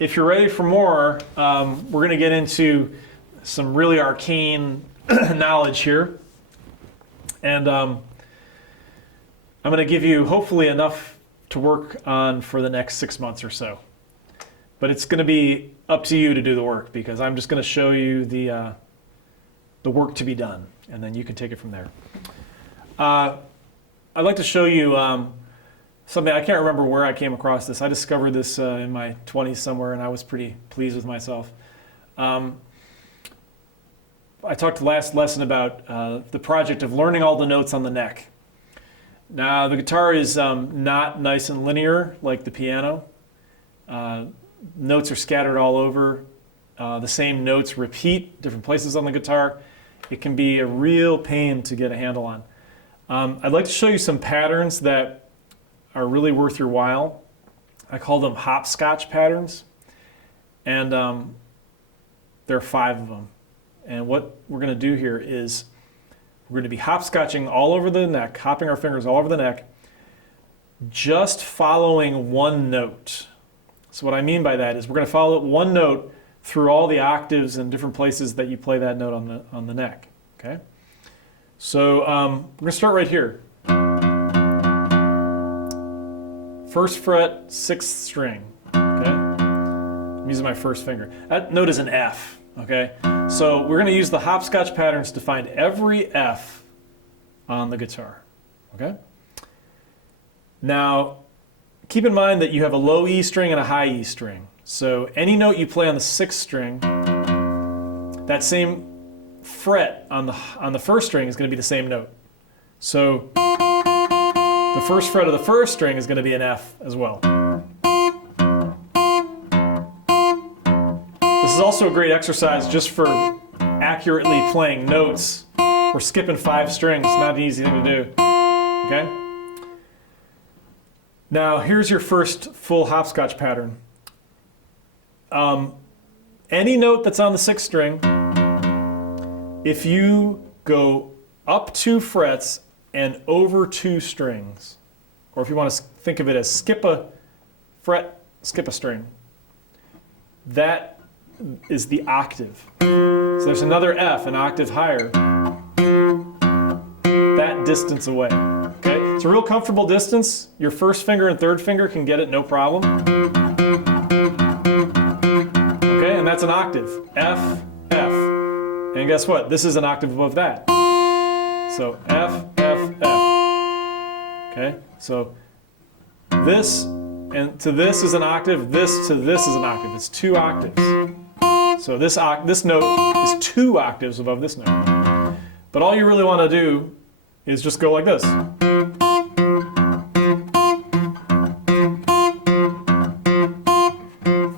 if you're ready for more, we're going to get into some really arcane knowledge here. And I'm going to give you hopefully enough to work on for the next 6 months or so. But it's going to be up to you to do the work, because I'm just going to show you the work to be done, and then you can take it from there. I'd like to show you something. I can't remember where I came across this. I discovered this in my 20s somewhere, and I was pretty pleased with myself. I talked last lesson about the project of learning all the notes on the neck. Now, the guitar is not nice and linear like the piano. Notes are scattered all over. The same notes repeat different places on the guitar. It can be a real pain to get a handle on. I'd like to show you some patterns that are really worth your while. I call them hopscotch patterns. And there are 5 of them. And what we're going to do here is we're going to be hopscotching all over the neck, hopping our fingers all over the neck, just following one note. So what I mean by that is we're going to follow one note through all the octaves and different places that you play that note on the neck. Okay? So we're going to start right here. 1st fret, 6th string. Okay? I'm using my first finger. That note is an F. Okay? So we're going to use the hopscotch patterns to find every F on the guitar. Okay? Now, keep in mind that you have a low E string and a high E string. So any note you play on the 6th string, that same fret on the 1st string is going to be the same note. So the 1st fret of the 1st string is going to be an F as well. This is also a great exercise just for accurately playing notes. We're skipping 5 strings, not an easy thing to do. Okay? Now, here's your first full hopscotch pattern. Any note that's on the 6th string, if you go up 2 frets and over 2 strings, or if you want to think of it as skip a fret, skip a string, that is the octave. So there's another F, an octave higher, that distance away. Okay? It's a real comfortable distance. Your 1st finger and 3rd finger can get it no problem. Okay, and that's an octave. F, F. And guess what? This is an octave above that. So F, F, F. Okay, so this and to this is an octave, this to this is an octave. It's 2 octaves. So this note is 2 octaves above this note. But all you really want to do is just go like this.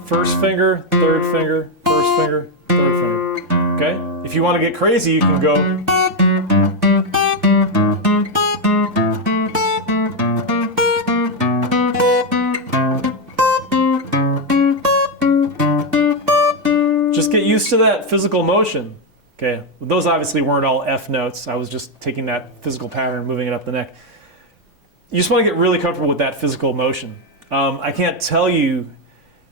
1st finger, 3rd finger, 1st finger, 3rd finger. Okay? If you want to get crazy, you can go. Just get used to that physical motion. Okay, those obviously weren't all F notes. I was just taking that physical pattern and moving it up the neck. You just want to get really comfortable with that physical motion. I can't tell you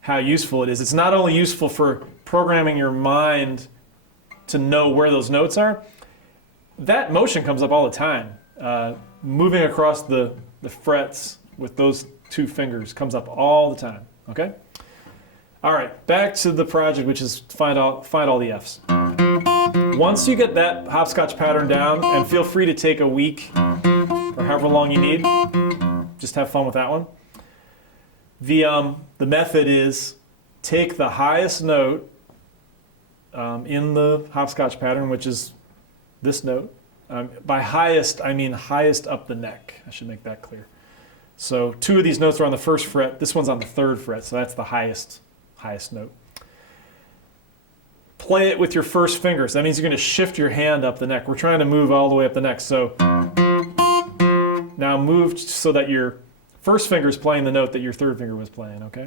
how useful it is. It's not only useful for programming your mind to know where those notes are. That motion comes up all the time. Moving across the frets with those 2 fingers comes up all the time. Okay? All right, back to the project, which is find all the Fs. Once you get that hopscotch pattern down, and feel free to take a week or however long you need, just have fun with that one. The method is take the highest note in the hopscotch pattern, which is this note. By highest, I mean highest up the neck. I should make that clear. So 2 of these notes are on the 1st fret. This one's on the 3rd fret, so that's the highest note. Play it with your 1st finger. So that means you're going to shift your hand up the neck. We're trying to move all the way up the neck. So now move so that your 1st finger is playing the note that your 3rd finger was playing, okay?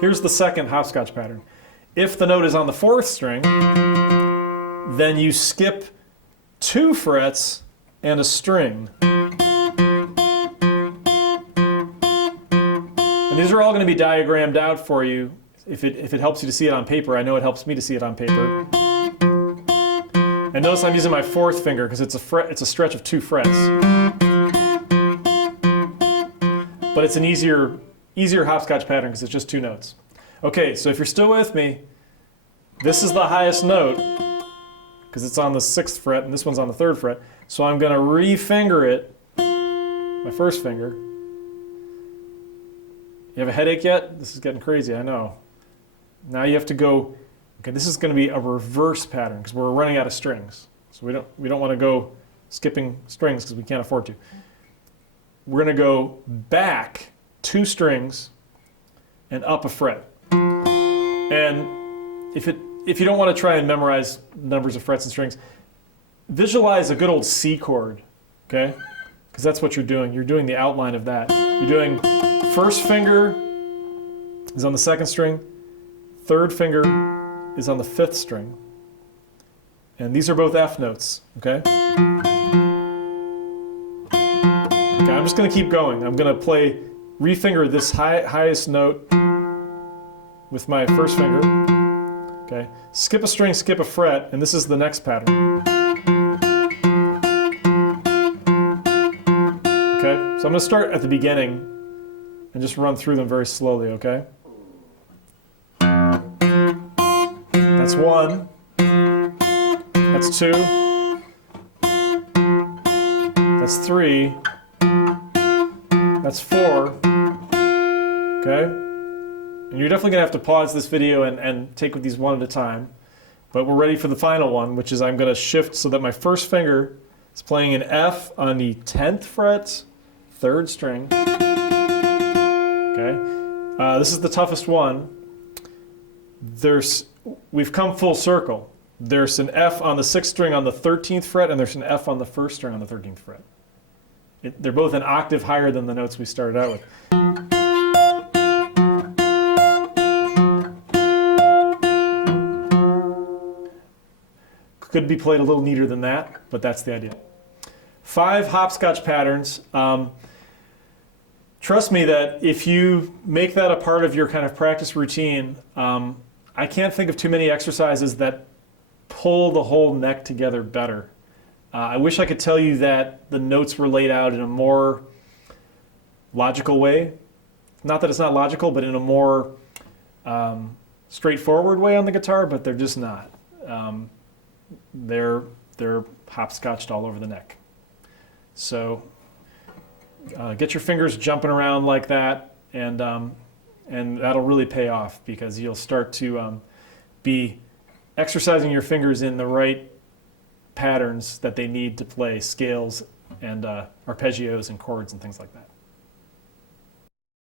Here's the 2nd hopscotch pattern. If the note is on the 4th string, then you skip 2 frets and a string. And these are all going to be diagrammed out for you. If it helps you to see it on paper, I know it helps me to see it on paper. And notice I'm using my fourth finger because it's a stretch of 2 frets. But it's an easier hopscotch pattern because it's just 2 notes. Okay, so if you're still with me, this is the highest note because it's on the 6th fret and this one's on the 3rd fret. So I'm going to re-finger it, my first finger. You have a headache yet? This is getting crazy, I know. Now you have to go, okay, this is going to be a reverse pattern because we're running out of strings. So we don't want to go skipping strings because we can't afford to. We're going to go back 2 strings and up a fret. And if you don't want to try and memorize numbers of frets and strings, visualize a good old C chord, okay? Because that's what you're doing. You're doing the outline of that. You're doing first finger is on the 2nd string, 3rd finger is on the 5th string, and these are both F notes, okay? Okay, I'm just going to keep going. I'm going to re-finger this highest note with my first finger. Okay, skip a string, skip a fret, and this is the next pattern. Okay, so I'm going to start at the beginning and just run through them very slowly, okay? That's 1. That's 2. That's 3. That's 4. Okay? And you're definitely going to have to pause this video and take with these one at a time. But we're ready for the final one, which is I'm going to shift so that my first finger is playing an F on the 10th fret, 3rd string. Okay? This is the toughest one. We've come full circle. There's an F on the 6th string on the 13th fret, and there's an F on the 1st string on the 13th fret. They're both an octave higher than the notes we started out with. Could be played a little neater than that, but that's the idea. 5 hopscotch patterns. Trust me that if you make that a part of your kind of practice routine, I can't think of too many exercises that pull the whole neck together better. I wish I could tell you that the notes were laid out in a more logical way. Not that it's not logical, but in a more straightforward way on the guitar, but they're just not. They're hopscotched all over the neck. So get your fingers jumping around like that, and that'll really pay off because you'll start to be exercising your fingers in the right patterns that they need to play scales and arpeggios and chords and things like that.